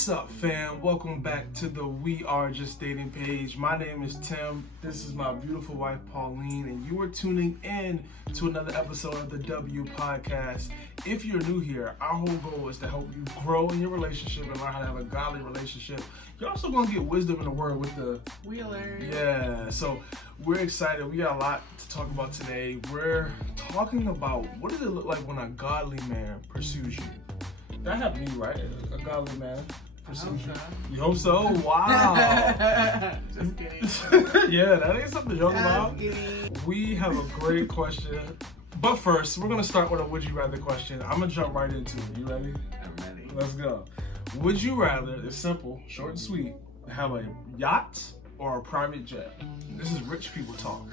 What's up, fam? Welcome back to the We Are Just Dating page. My name is Tim. This is my beautiful wife, Pauline, and you are tuning in to another episode of the W Podcast. If you're new here, our whole goal is to help you grow in your relationship and learn how to have a godly relationship. You're also going to get wisdom in the word with the Wheeler. Yeah, so we're excited. We got a lot to talk about today. We're talking about what does it look like when a godly man pursues you? That had me, right? A godly man pursues you. You hope so? Wow. Just kidding. Yeah, that ain't something to joke about. Kidding. We have a great question. But first, we're going to start with a would you rather question. I'm going to jump right into it. You ready? I'm ready. Let's go. Would you rather, it's simple, short and sweet, have a yacht or a private jet? This is rich people talk.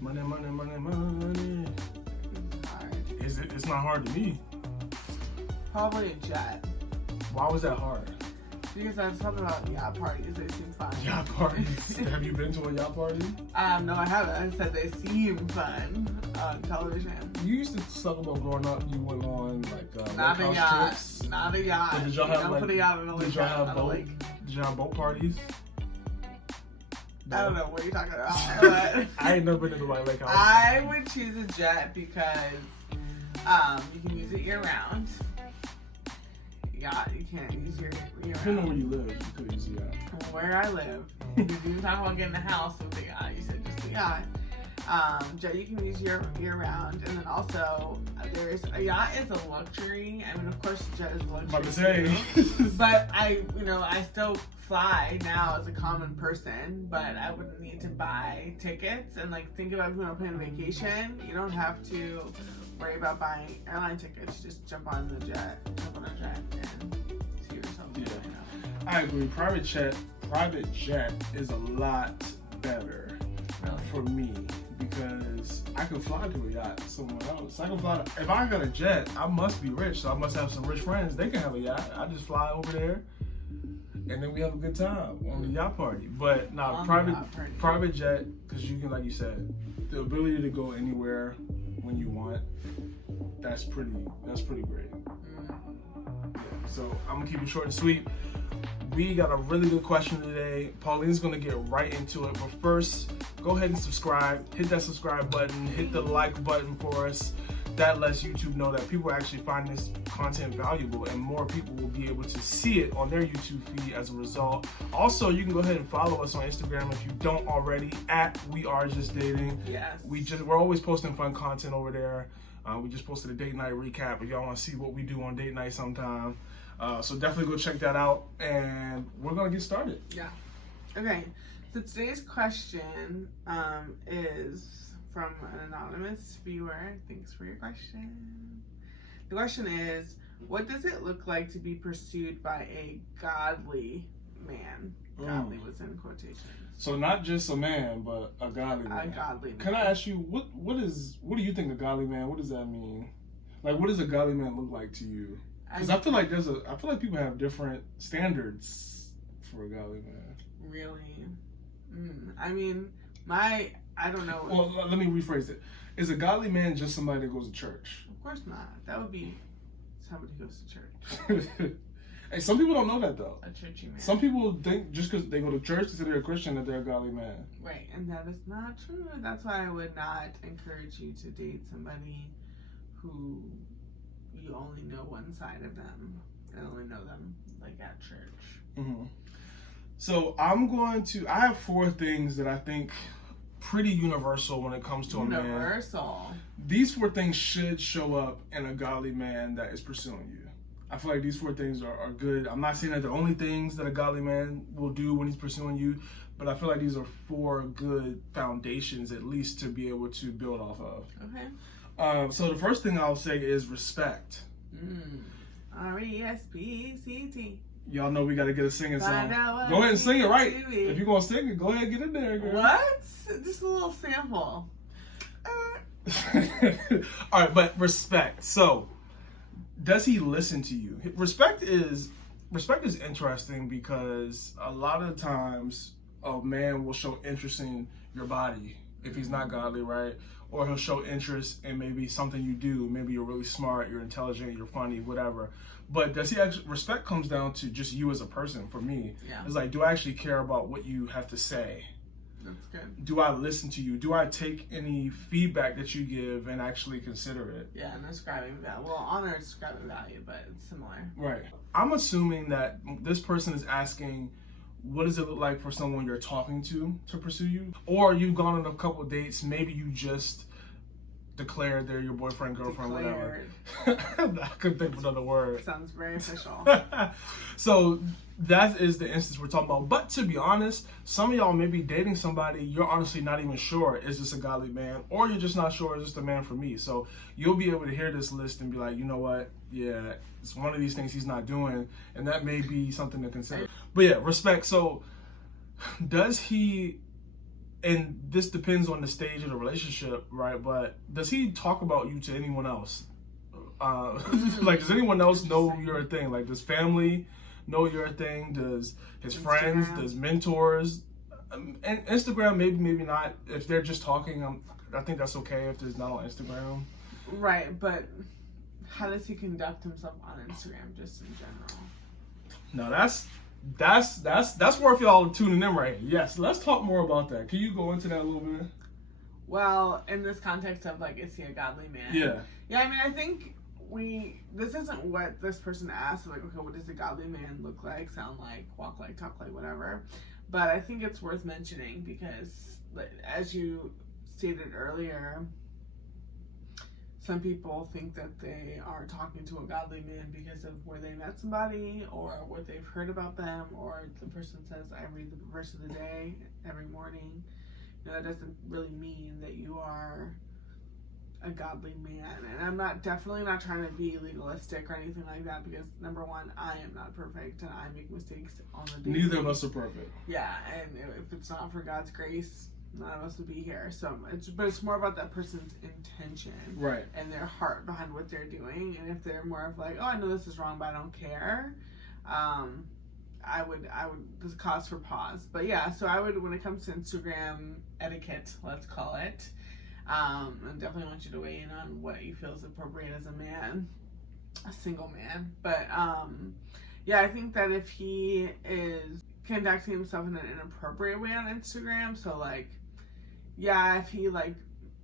Money, money, money, money. Hard. It's not hard to me. Probably a jet. Why was that hard? Because I was talking about yacht parties. They seem fun. Yacht parties. Have you been to a yacht party? No, I haven't. I said they seem fun on television. You used to talk about growing up. You went on like Not a house yacht. trips. Not a yacht. But did y'all have Don't put a yacht on a lake. Did y'all have on a boat? lake. Did y'all have boat parties? I don't know what you're talking about. But I ain't never been to the White Lake House. I would choose a jet because you can use it year round. Yacht, you can't use your Depending on where you live, you could use the yacht. Where I live, you didn't talk about getting a house with the yacht. You said just the yacht. Jet you can use year round, and then also there's a yacht is a luxury. I mean, of course, jet is a luxury. About to say. Too. But I still fly now as a common person, but I wouldn't need to buy tickets and like think about going to plan a vacation. You don't have to worry about buying airline tickets. Just jump on a jet, and see yourself. Yeah. You know. I agree. Private jet is a lot better for me because I can fly to a yacht somewhere else. I can fly. If I got a jet, I must be rich, so I must have some rich friends. They can have a yacht. I just fly over there, and then we have a good time on the yacht party. But private jet, because you can, like you said, the ability to go anywhere when you want. That's pretty great. Yeah, so I'm gonna keep it short and sweet. We got a really good question today. Pauline's gonna get right into it, but first, go ahead and subscribe. Hit that subscribe button. Hit the like button for us. That lets YouTube know that people actually find this content valuable, and more people will be able to see it on their YouTube feed as a result. Also, you can go ahead and follow us on Instagram if you don't already at We Are Just Dating. Yes. We're always posting fun content over there. We just posted a date night recap if y'all want to see what we do on date night sometime. So definitely go check that out, and we're gonna get started. Yeah. Okay. So today's question is from an anonymous viewer. Thanks for your question. The question is, what does it look like to be pursued by a godly man? Godly was in quotations. So not just a man, but a godly man. A godly man. Can I ask you, what do you think a godly man? What does that mean? Like, what does a godly man look like to you? Because I feel like people have different standards for a godly man. Really? I mean, I don't know. Well, let me rephrase it. Is a godly man just somebody that goes to church? Of course not. That would be somebody who goes to church. Hey, some people don't know that though. A churchy man. Some people think just because they go to church that they're a Christian that they're a godly man. Right, and that is not true. That's why I would not encourage you to date somebody who you only know one side of them and only know them like at church. Mm-hmm. So I have 4 things that I think pretty universal when it comes to a man. Universal. These 4 things should show up in a godly man that is pursuing you. I feel like these 4 things are good. I'm not saying that the only things that a godly man will do when he's pursuing you, but I feel like these are 4 good foundations at least to be able to build off of. Okay. So the first thing I'll say is respect. R-E-S-P-E-C-T. Y'all know we got to get a singing song. Go ahead and sing it, right? If you're going to sing it, go ahead and get in there, girl. What? Just a little sample. All right, but respect. So, does he listen to you? Respect is interesting because a lot of times a man will show interest in your body if he's not godly, right? or he'll show interest in maybe something you do. Maybe you're really smart, you're intelligent, you're funny, whatever. But does he actually, respect comes down to just you as a person for me. Yeah. It's like, do I actually care about what you have to say? That's good. Do I listen to you? Do I take any feedback that you give and actually consider it? Yeah, and ascribing value. Well, honor is ascribing value, but it's similar. Right. I'm assuming that this person is asking, what does it look like for someone you're talking to pursue you? Or you've gone on a couple of dates, maybe you just declared they're your boyfriend, girlfriend, whatever. I couldn't think of another word. Sounds very official. So that is the instance we're talking about. But to be honest, some of y'all may be dating somebody you're honestly not even sure, is this a godly man? Or you're just not sure, is this the man for me? So you'll be able to hear this list and be like, you know what? Yeah, it's one of these things he's not doing. And that may be something to consider. But yeah, respect. So does he... And this depends on the stage of the relationship, right? But does he talk about you to anyone else? Like, does anyone else know you're a thing? Like, does family know you're a thing? Does his friends? Does mentors? And Instagram, maybe not. If they're just talking, I think that's okay if there's not on Instagram. Right, but how does he conduct himself on Instagram, just in general? No, that's worth y'all tuning in right here. Yes, let's talk more about that. Can you go into that a little bit? Well, in this context of like, is he a godly man? Yeah. Yeah, I mean, I think this isn't what this person asked. Like, okay, what does a godly man look like, sound like, walk like, talk like, whatever. But I think it's worth mentioning because, as you stated earlier, some people think that they are talking to a godly man because of where they met somebody or what they've heard about them, or the person says, I read the verse of the day every morning. You know, that doesn't really mean that you are a godly man. And I'm definitely not trying to be legalistic or anything like that, because number one, I am not perfect and I make mistakes on the daily. Neither of us are perfect. Yeah, and if it's not for God's grace, none of us would be here. So it's more about that person's intention, right, and their heart behind what they're doing. And if they're more of like, oh, I know this is wrong, but I don't care, I would just cause for pause. But yeah, so I would, when it comes to Instagram etiquette, let's call it, I definitely want you to weigh in on what you feel is appropriate as a man, a single man. But yeah, I think that if he is conducting himself in an inappropriate way on Instagram, so like, yeah, if he like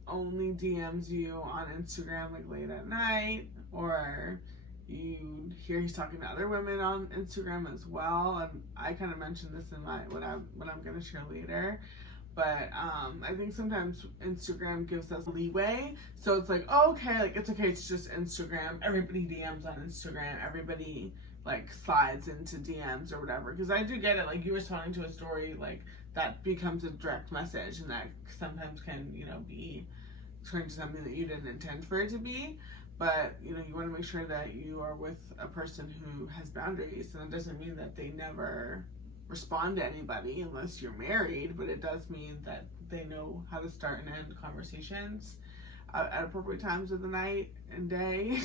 only DMs you on Instagram like late at night, or you hear he's talking to other women on Instagram as well, and I kind of mentioned this in what I'm gonna share later. But I think sometimes Instagram gives us leeway, so it's like, oh, okay, like it's okay, it's just Instagram. Everybody DMs on Instagram. Everybody like slides into DMs or whatever. Because I do get it, like you responding to a story, like that becomes a direct message, and that sometimes can, you know, be turned to something that you didn't intend for it to be. But, you know, you want to make sure that you are with a person who has boundaries, and it doesn't mean that they never respond to anybody unless you're married, but it does mean that they know how to start and end conversations at appropriate times of the night and day.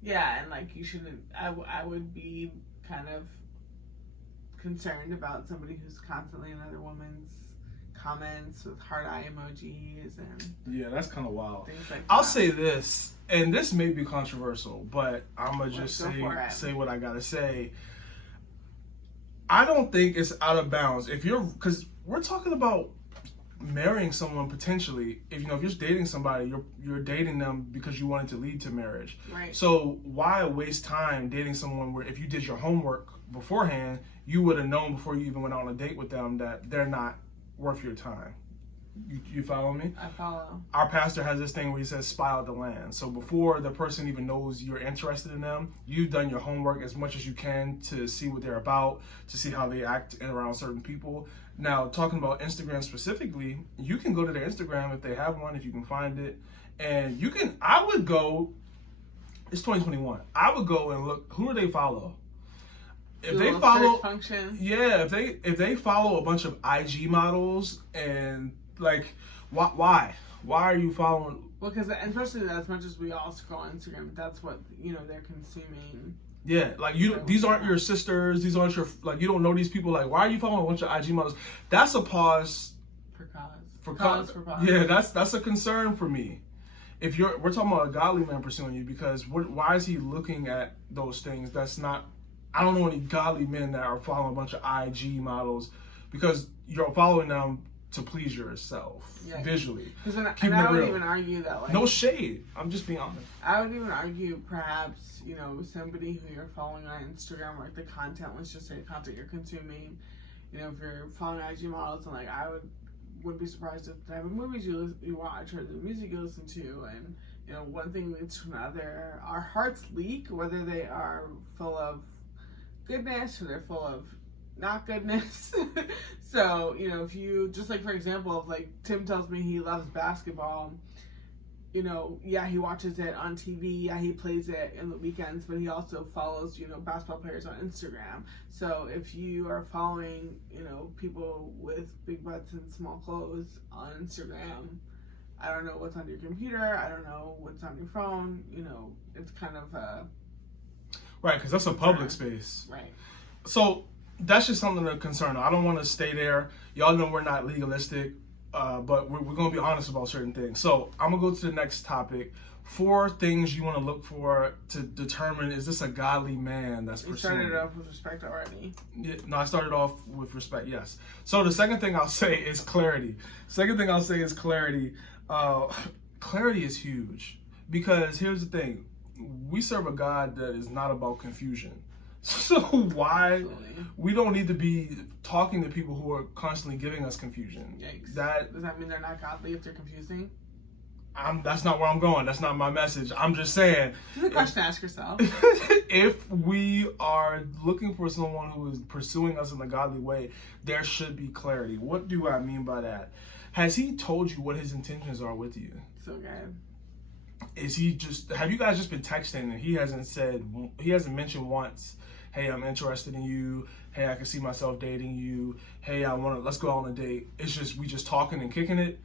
Yeah, and like you shouldn't, I would be kind of concerned about somebody who's constantly in other women's comments with heart eye emojis and yeah, that's kind of wild. Things like I'll that. say this, and this may be controversial, but I'm gonna just say what I gotta say. I don't think it's out of bounds because we're talking about marrying someone potentially. If you're dating somebody, you're dating them because you want it to lead to marriage. Right. So why waste time dating someone where if you did your homework beforehand, you would have known before you even went on a date with them that they're not worth your time. You follow me? I follow. Our pastor has this thing where he says, spy out the land. So before the person even knows you're interested in them, you've done your homework as much as you can to see what they're about, to see how they act around certain people. Now, talking about Instagram specifically, you can go to their Instagram if they have one, if you can find it. And I would go, it's 2021, I would go and look, who do they follow? If they follow, yeah, if they follow a bunch of IG models and like, why are you following? Well, because especially as much as we all scroll on Instagram, that's what, you know, they're consuming. Yeah, like these aren't your sisters. These aren't your, like, you don't know these people. Like, why are you following a bunch of IG models? That's a pause Cause for cause. Yeah, that's a concern for me. If we're talking about a godly man pursuing you, because why is he looking at those things? That's not. I don't know any godly men that are following a bunch of IG models, because you're following them to please yourself visually. And I would even argue that, like, no shade. I'm just being honest. I would even argue perhaps, somebody who you're following on Instagram, or the content, let's just say the content you're consuming, if you're following IG models, and like wouldn't be surprised if the type of movies you watch or the music you listen to, and one thing leads to another. Our hearts leak, whether they are full of goodness or they're full of not goodness. So, if you, just like, for example, if like Tim tells me he loves basketball, he watches it on TV, he plays it in the weekends, but he also follows, basketball players on Instagram. So if you are following, people with big butts and small clothes on Instagram, I don't know what's on your computer, I don't know what's on your phone, it's kind of right, because that's a public space. Right. So that's just something to concern. I don't want to stay there. Y'all know we're not legalistic, but we're going to be honest about certain things. So I'm going to go to the next topic. 4 things you want to look for to determine, is this a godly man that's pursuing you? You started off with respect already. Yeah, no, I started off with respect, yes. So the second thing I'll say is clarity. Clarity is huge, because here's the thing. We serve a God that is not about confusion. So why we don't need to be talking to people who are constantly giving us confusion. Yikes. Does that mean they're not godly if they're confusing? That's not where I'm going. That's not my message. I'm just saying. It's a question to ask yourself. If we are looking for someone who is pursuing us in a godly way, there should be clarity. What do I mean by that? Has he told you what his intentions are with you? So good. Have you guys just been texting and he hasn't mentioned once, hey, I'm interested in you. Hey, I can see myself dating you. Hey, let's go out on a date. It's just, we just talking and kicking it.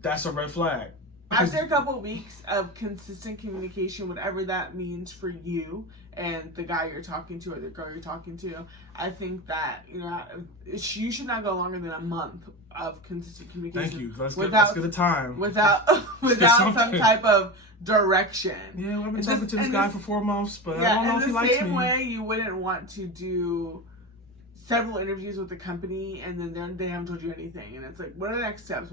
That's a red flag. After a couple of weeks of consistent communication, whatever that means for you and the guy you're talking to or the girl you're talking to, I think that, you should not go longer than a month of consistent communication. Thank you. Let's get a time. Without some type of direction. Yeah, I've been talking to this guy for 4 months, but I don't know if he likes me. In the same way, you wouldn't want to do several interviews with the company and then they haven't told you anything. And it's like, what are the next steps?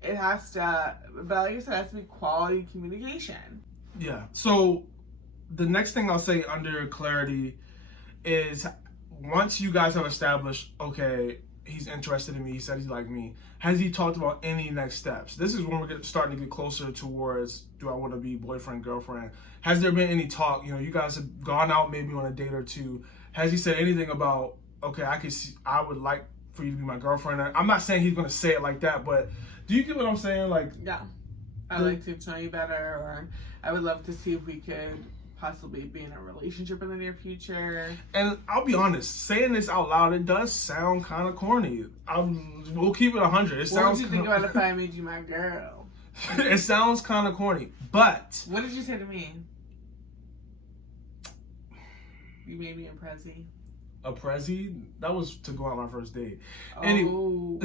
It has to, but like I said, it has to be quality communication. Yeah. So the next thing I'll say under clarity is, once you guys have established, okay, he's interested in me, he said he liked me, has he talked about any next steps? This is when we're starting to get closer towards, do I want to be boyfriend, girlfriend? Has there been any talk? You guys have gone out maybe on a date or two. Has he said anything about, okay, I would like for you to be my girlfriend? I'm not saying he's going to say it like that, but do you get what I'm saying? Like, yeah, I'd like to know you better, or I would love to see if we could possibly be in a relationship in the near future. And I'll be honest, saying this out loud, it does sound kind of corny. We'll keep it 100. What would you think about if I made you my girl? It sounds kind of corny, but... What did you say to me? You made me a Prezi. A Prezi? That was to go out on my first date. Oh.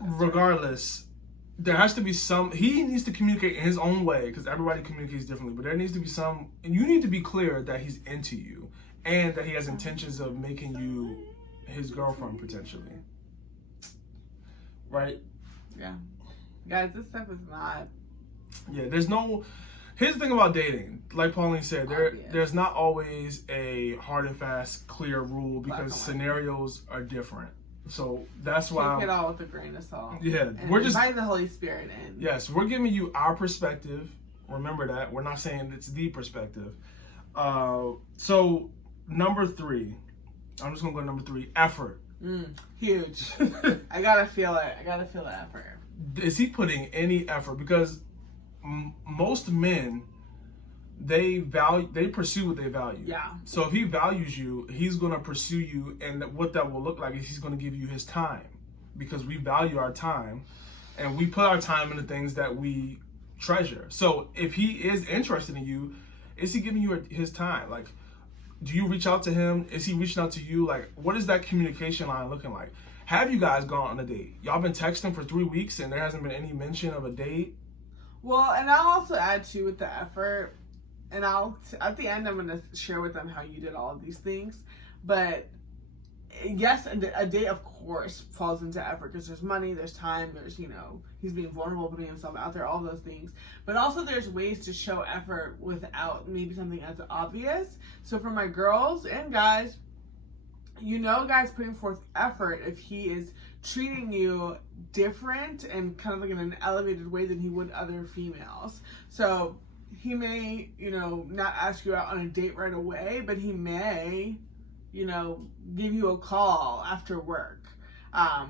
Regardless, there has to be he needs to communicate in his own way, because everybody communicates differently, but there needs to be and you need to be clear that he's into you and that he has intentions of making you his girlfriend potentially. Right? Yeah. Guys, this stuff is not... Yeah, here's the thing about dating. Like Pauline said, there's not always a hard and fast, clear rule, because scenarios are different. So that's why... Take it all with a grain of salt. Yeah. And we're just invite the Holy Spirit in. Yes, we're giving you our perspective. Remember that. We're not saying it's the perspective. So, number 3. I'm just going to go to number 3. Effort. Huge. I got to feel it. I got to feel the effort. Is he putting any effort? Because most men... They pursue what they value. Yeah. So if he values you, he's going to pursue you, and what that will look like is he's going to give you his time, because we value our time and we put our time into things that we treasure. So if he is interested in you, is he giving you his time? Like, do you reach out to him? Is he reaching out to you? Like, what is that communication line looking like? have you guys gone on a date? Y'all been texting for 3 weeks and there hasn't been any mention of a date? Well, and I'll also add too with the effort, and at the end I'm gonna share with them how you did all of these things. But yes, a date of course falls into effort because there's money, there's time, there's, you know, he's being vulnerable, putting himself out there, all those things. But also there's ways to show effort without maybe something as obvious. So for my girls and guys, you know, guys putting forth effort if he is treating you different and kind of like in an elevated way than he would other females. So he may, you know, not ask you out on a date right away, but he may, you know, give you a call after work,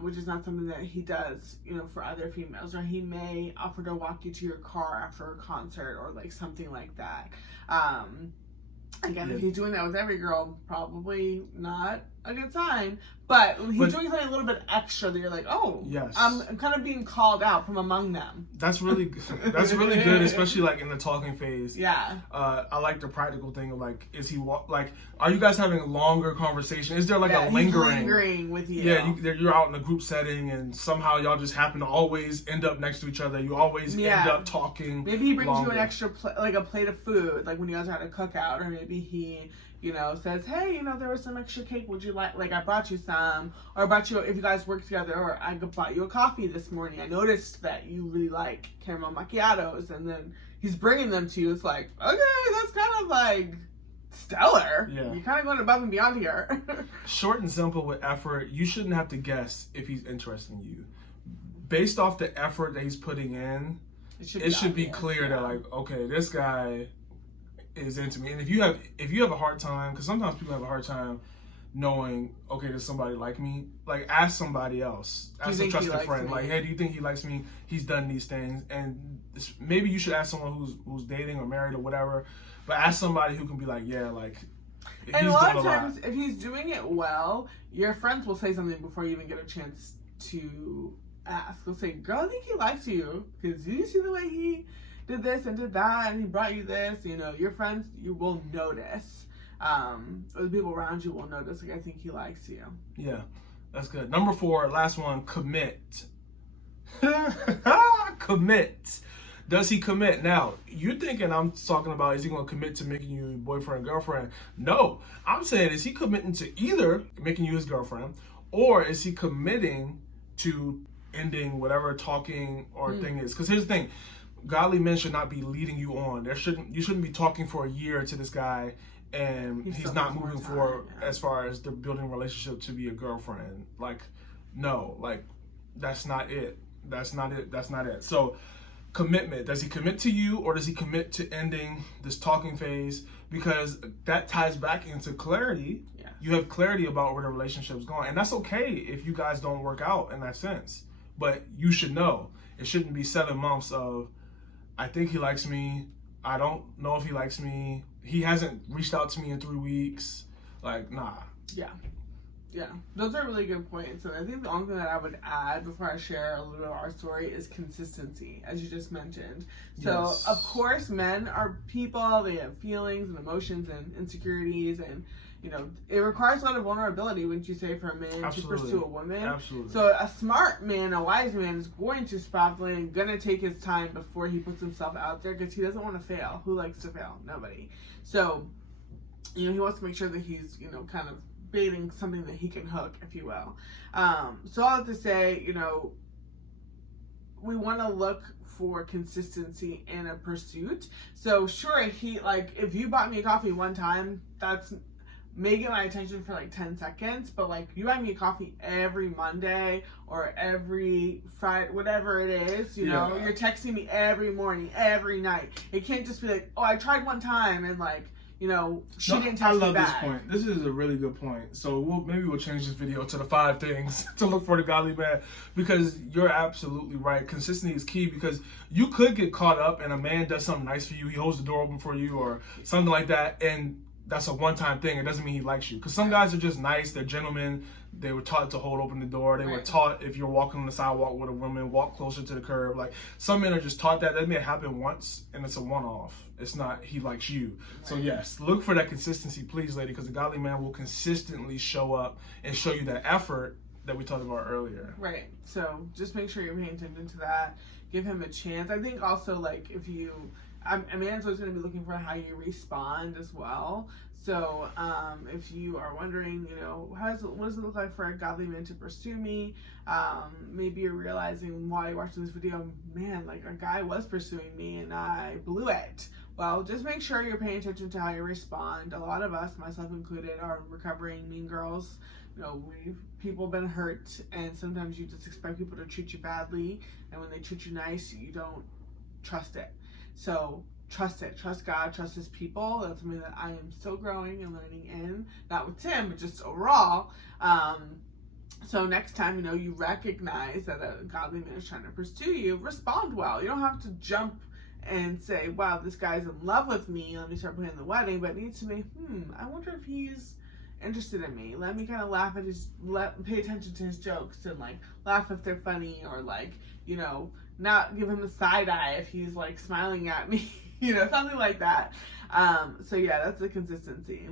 which is not something that he does, you know, for other females. Or he may offer to walk you to your car after a concert or like something like that. Again, if he's doing that with every girl, probably not a good sign. But he's doing something a little bit extra that you're like, oh, yes, I'm kind of being called out from among them. That's really good, especially like in the talking phase. Yeah. I like the practical thing of like, is he like, are you guys having a longer conversation? Is there like a lingering? He's lingering with you. Yeah, you're out in a group setting and somehow y'all just happen to always end up next to each other. You always end up talking. Maybe he brings longer. you an extra like a plate of food, like when you guys are at a cookout, or maybe he, you know, says, hey, you know, there was some extra cake. Would you like I brought you some, or I brought you, if you guys work together, or I bought you a coffee this morning. I noticed that you really like caramel macchiatos, and then he's bringing them to you. It's like, okay, that's kind of like stellar. Yeah. You're kind of going above and beyond here. Short and simple with effort. You shouldn't have to guess if he's interested in you. Based off the effort that he's putting in, it should be clear that like, okay, this guy is into me. And if you have a hard time, because sometimes people have a hard time knowing, okay, does somebody like me? Like, ask somebody else. Ask a trusted friend. Like, hey, do you think he likes me? He's done these things. And maybe you should ask someone who's dating or married or whatever. But ask somebody who can be like, yeah, like, and a lot of times, if he's doing it well, your friends will say something before you even get a chance to ask. They'll say, girl, I think he likes you. Because did you see the way he did this and did that, and he brought you this? You know, your friends, you will notice. Or the people around you will notice, like, I think he likes you. Yeah, that's good. Number 4, last one, commit. Commit. Does he commit? Now, you're thinking I'm talking about, is he going to commit to making you boyfriend, girlfriend? No, I'm saying, is he committing to either making you his girlfriend, or is he committing to ending whatever talking or thing is? Because here's the thing, godly men should not be leading you on. You shouldn't be talking for a year to this guy and he's not moving forward as far as the building a relationship to be a girlfriend. Like, no, like, that's not it. That's not it. So, commitment. Does he commit to you, or does he commit to ending this talking phase? Because that ties back into clarity. Yeah. You have clarity about where the relationship's going. And that's okay if you guys don't work out in that sense. But you should know. It shouldn't be 7 months of, I think he likes me, I don't know if he likes me, he hasn't reached out to me in 3 weeks. Like, nah. Yeah, those are really good points. And I think the only thing that I would add before I share a little bit of our story is consistency, as you just mentioned. So, yes, of course, men are people. They have feelings and emotions and insecurities, and, you know, it requires a lot of vulnerability, wouldn't you say, for a man to pursue a woman? Absolutely. So a smart man, a wise man, is going to spot and going to take his time before he puts himself out there, because he doesn't want to fail. Who likes to fail? Nobody. So, you know, he wants to make sure that he's, you know, kind of baiting something that he can hook, if you will. So all I have to say, you know, we want to look for consistency in a pursuit. So sure, if you bought me a coffee one time, that's may get my attention for like 10 seconds, but like, you buy me a coffee every Monday or every Friday, whatever it is, you know, you're texting me every morning, every night. It can't just be like, oh, I tried one time and like, you know, she didn't text me back. I love this point. This is a really good point. So maybe we'll change this video to the 5 things to look for the godly man, because you're absolutely right. Consistency is key, because you could get caught up and a man does something nice for you. He holds the door open for you or something like that, and that's a one-time thing. It doesn't mean he likes you. Because some guys are just nice. They're gentlemen. They were taught to hold open the door. They were taught, if you're walking on the sidewalk with a woman, walk closer to the curb. Like, some men are just taught that. That may happen once, and it's a one-off. It's not he likes you. So yes, look for that consistency, please, lady, because the godly man will consistently show up and show you that effort that we talked about earlier. Right. So just make sure you're paying attention to that. Give him a chance. I think also, like, if you, a man's always going to be looking for how you respond as well. So if you are wondering, you know, what does it look like for a godly man to pursue me? Maybe you're realizing while you're watching this video, man, like a guy was pursuing me and I blew it. Well, just make sure you're paying attention to how you respond. A lot of us, myself included, are recovering mean girls. You know, people have been hurt, and sometimes you just expect people to treat you badly, and when they treat you nice, you don't trust it. So trust it. Trust God. Trust His people. That's something that I am still growing and learning in. Not with Tim, but just overall. So next time, you know, you recognize that a godly man is trying to pursue you, respond well. You don't have to jump and say, wow, this guy's in love with me, let me start planning the wedding, but it needs to be, I wonder if he's interested in me. Let me kind of laugh at pay attention to his jokes and like laugh if they're funny, or like, you know, not give him a side eye if he's like smiling at me, you know, something like that. So yeah, that's the consistency.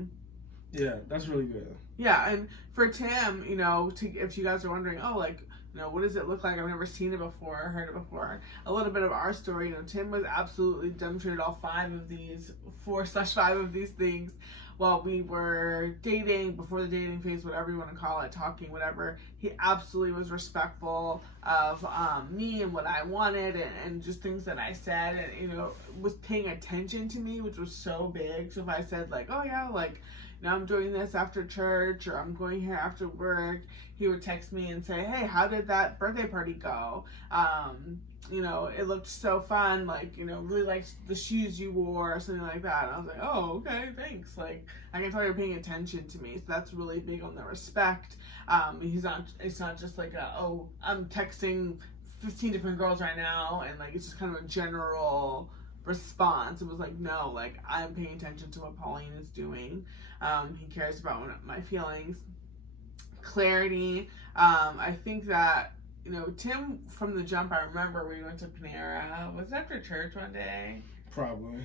Yeah, that's really good. Yeah, and for Tim, you know, if you guys are wondering, oh, like, you know, what does it look like? I've never seen it before, heard it before. A little bit of our story, you know, Tim was absolutely demonstrated all 4/5 of these things while we were dating, before the dating phase, whatever you want to call it, talking, whatever. He absolutely was respectful of me and what I wanted, and just things that I said, and, you know, was paying attention to me, which was so big. So if I said like, oh yeah, like, you know, I'm doing this after church, or I'm going here after work, he would text me and say, hey, how did that birthday party go? You know, it looked so fun, like, you know, really liked the shoes you wore, or something like that. And I was like, oh, okay, thanks. Like, I can tell you're paying attention to me. So that's really big on the respect. It's not just like I'm texting 15 different girls right now, and like, it's just kind of a general response. It was like, no, like, I'm paying attention to what Pauline is doing. He cares about my feelings. Clarity. I think that, you know, Tim, from the jump, I remember we went to Panera. Was it after church one day? Probably.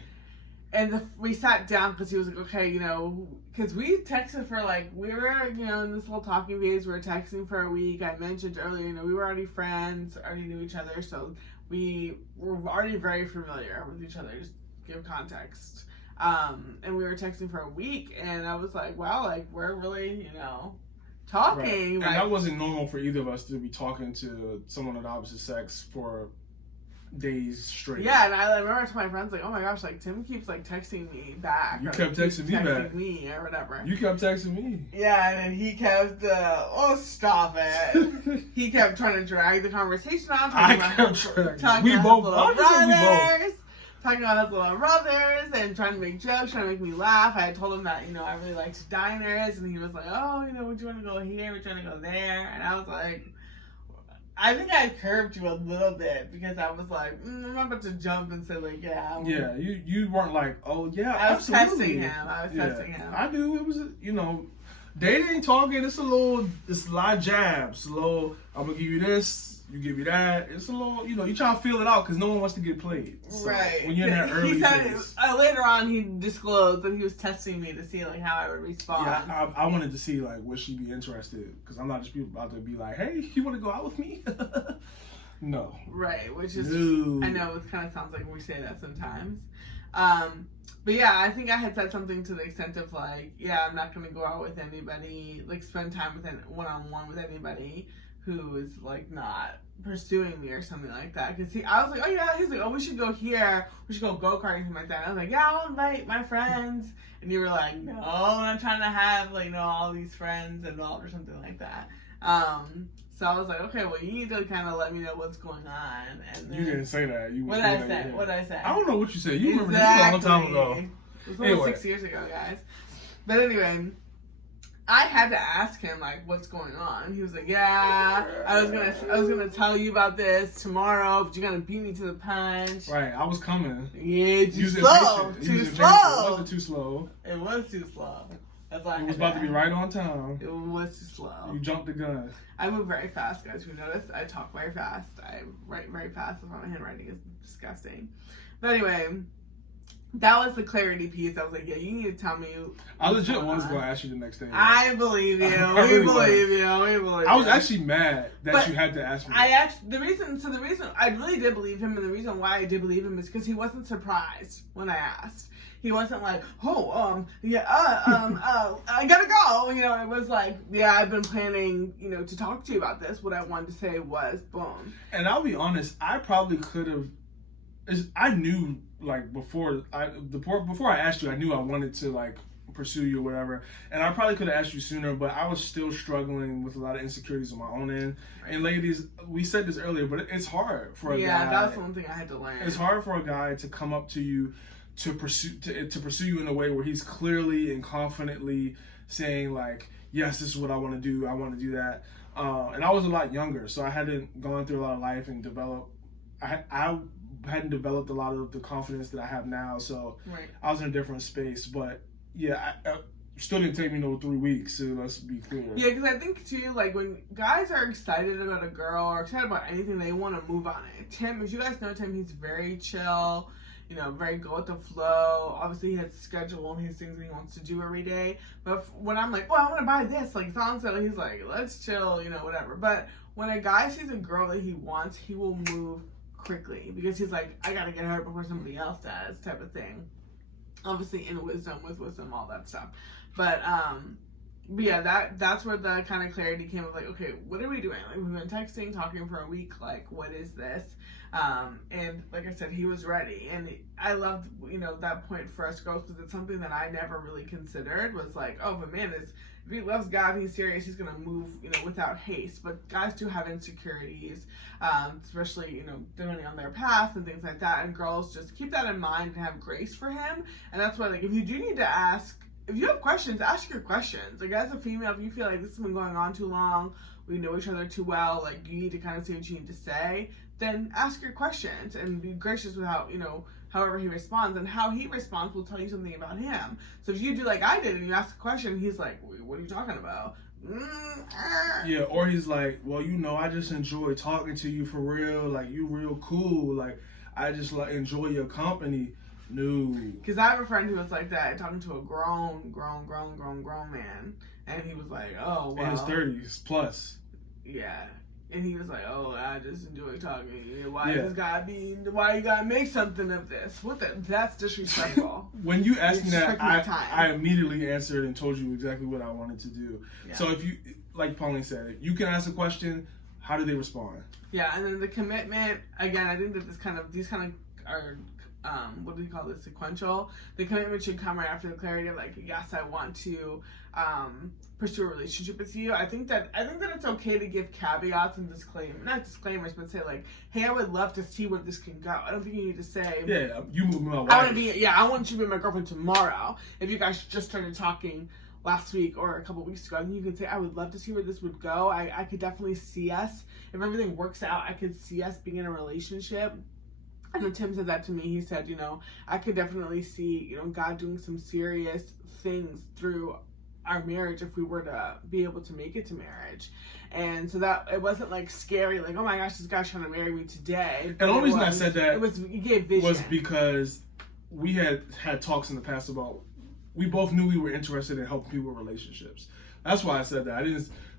And we sat down because he was like, okay, you know, because we texted for like, we were, you know, in this little talking phase, we were texting for a week. I mentioned earlier, you know, we were already friends, already knew each other, so we were already very familiar with each other, just to give context. And we were texting for a week, and I was like, wow, like, we're really, you know, talking. Right. Like, and that wasn't normal for either of us to be talking to someone of the opposite sex for days straight. Yeah, and I remember to my friends, like, oh my gosh, like, Tim keeps like texting me back. You kept texting me back. Me or whatever. You kept texting me. Yeah, and then he kept, oh, stop it. He kept trying to drag the conversation on. Talking about his little brothers and trying to make jokes, trying to make me laugh. I had told him that, you know, I really liked diners, and he was like, oh, you know, would you want to go here? We're trying to go there. And I was like, I think I curved you a little bit, because I was like, I'm about to jump and say, like, yeah. Yeah, you weren't like, oh, yeah, I was absolutely. testing him. I do. It was, you know, dating, talking, it's a lot of jabs. A little, I'm going to give you this. You give me that. It's a little, you know, you try to feel it out because no one wants to get played. So right. When you're in that early phase. Later on, he disclosed that he was testing me to see like how I would respond. Yeah, I wanted to see like would she be interested, because I'm not just about to be like, hey, you want to go out with me? No. Right, which is no. I know it kind of sounds like we say that sometimes. But yeah, I think I had said something to the extent of like, yeah, I'm not going to go out with anybody, like spend time with one-on-one with anybody who is like not pursuing me or something like that. Because I was like, oh yeah, he's like, oh, we should go here, we should go go-karting, something like that. And I was like, yeah, I'll invite my friends. And you were like, no, I'm trying to have like, you know, all these friends involved or something like that. So I was like, okay, well, you need to kind of let me know what's going on. And then, you didn't say that. What did I say? I don't know what you said. You remember that a long time ago. It was almost 6 years ago, guys. But anyway, I had to ask him like, what's going on. He was like, yeah, I was gonna tell you about this tomorrow, but you're gonna beat me to the punch. Right, I was coming. Yeah, too slow. Too slow. It wasn't too slow. It was too slow. That's why it was about to be right on time. It was too slow. You jumped the gun. I move very fast, guys. You notice I talk very fast. I write very fast. My handwriting is disgusting. But anyway, that was the clarity piece. I was like, yeah, you need to tell me. I legit was going to ask you the next day. I believe you. Really we believe you. I was actually mad that you had to ask me. The reason I really did believe him, and the reason why I did believe him is because he wasn't surprised when I asked. He wasn't like, I gotta go. You know, it was like, yeah, I've been planning, you know, to talk to you about this. What I wanted to say was, boom. And I'll be honest, I probably could have. I knew, like, before I asked you, I knew I wanted to, like, pursue you or whatever, and I probably could have asked you sooner, but I was still struggling with a lot of insecurities on my own end. Right. And ladies, we said this earlier, but it's hard for a guy. Yeah, that's one thing I had to learn. It's hard for a guy to come up to you to pursue you in a way where he's clearly and confidently saying, like, yes, this is what I want to do. I want to do that. And I was a lot younger, so I hadn't gone through a lot of life and developed. I hadn't developed a lot of the confidence that I have now, so right. I was in a different space. But yeah, I still didn't take me no 3 weeks, so let's be clear. Yeah, because I think too, like, when guys are excited about a girl or excited about anything, they want to move on it. Tim, as you guys know Tim, he's very chill, you know, very go with the flow. Obviously, he has a schedule and his things that he wants to do every day. But when I'm like, well, I want to buy this, like, it's on sale, he's like, let's chill, you know, whatever. But when a guy sees a girl that he wants, he will move quickly because he's like, I gotta get her before somebody else does, type of thing. Obviously, in wisdom, with wisdom, all that stuff. But yeah, that's where the kind of clarity came of like, okay, what are we doing? Like, we've been texting, talking for a week. Like, what is this? And like I said, he was ready, and I loved, you know, that point for us girls because it's something that I never really considered. Was like, oh, if a man is, if he loves God, he's serious, he's gonna move, you know, without haste. But guys do have insecurities, especially, you know, depending on their path and things like that. And girls, just keep that in mind and have grace for him. And that's why, like, if you do need to ask, if you have questions, ask your questions. Like, as a female, if you feel like this has been going on too long, we know each other too well, like, you need to kind of see what you need to say, then ask your questions and be gracious with how, you know, however he responds, and how he responds will tell you something about him. So if you do like I did and you ask a question, he's like, what are you talking about? Yeah, or he's like, well, you know, I just enjoy talking to you for real. Like, you real cool. Like, I just like enjoy your company. No. Because I have a friend who was like that, talking to a grown man, and he was like, oh, well. In his 30s plus. Yeah. And he was like, oh, I just enjoy talking. Why you gotta make something of this? That's disrespectful. When you asked me that, I immediately answered and told you exactly what I wanted to do. Yeah. So if you, like Pauline said, you can ask a question, how do they respond? Yeah, and then the commitment, again, I think that these kind of are, what do you call this, sequential? The commitment should come right after the clarity of like, yes, I want to pursue a relationship with you. I think that it's okay to give caveats and not disclaimers, but say like, hey, I would love to see where this can go. I don't think you need to say, yeah, you move my wife. I want you to be my girlfriend tomorrow. If you guys just started talking last week or a couple weeks ago, and you can say, I would love to see where this would go. I could definitely see us, if everything works out, I could see us being in a relationship. And when Tim said that to me, he said, you know, I could definitely see, you know, God doing some serious things through our marriage if we were to be able to make it to marriage. And so that it wasn't like scary, like, oh my gosh, this guy's trying to marry me today. And the only reason I said that it gave vision. Was because we had talks in the past about, we both knew we were interested in helping people with relationships. That's why I said that.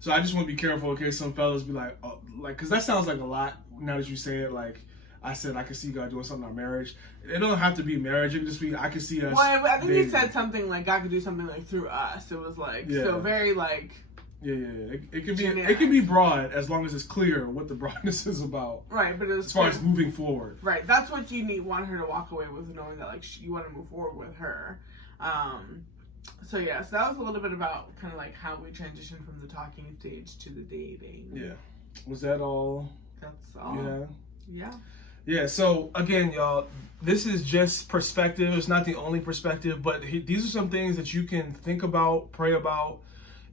So I just want to be careful in case some fellas be like, oh, like, because that sounds like a lot now that you say it. Like, I said I could see God doing something in our marriage. It don't have to be marriage. It can just be, I could see us. Well, I think he said something like God could do something like through us. It was like, so very like. Yeah. It can be broad as long as it's clear what the broadness is about. Right, but as far as moving forward. Right, that's what you want her to walk away with, knowing that like you want to move forward with her. So yeah, so that was a little bit about kind of like how we transitioned from the talking stage to the dating. Yeah. Was that all? That's all. Yeah. Yeah, so again, y'all, this is just perspective. It's not the only perspective, but these are some things that you can think about, pray about.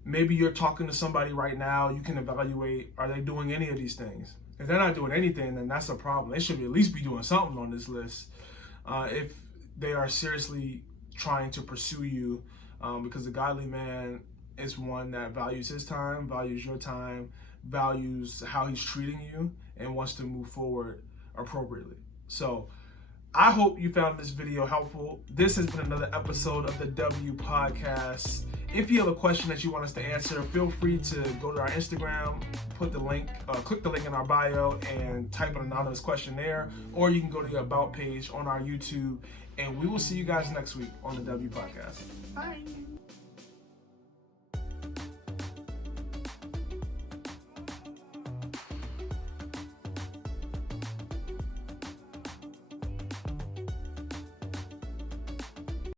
Maybe you're talking to somebody right now. You can evaluate, are they doing any of these things? If they're not doing anything, then that's a problem. They should at least be doing something on this list. If they are seriously trying to pursue you, because a godly man is one that values his time, values your time, values how he's treating you, and wants to move forward appropriately. So I hope you found this video helpful. This has been another episode of the W Podcast. If you have a question that you want us to answer, feel free to go to our Instagram, put the link, click the link in our bio and type an anonymous question there, or you can go to the About page on our YouTube, and we will see you guys next week on the W Podcast. Bye.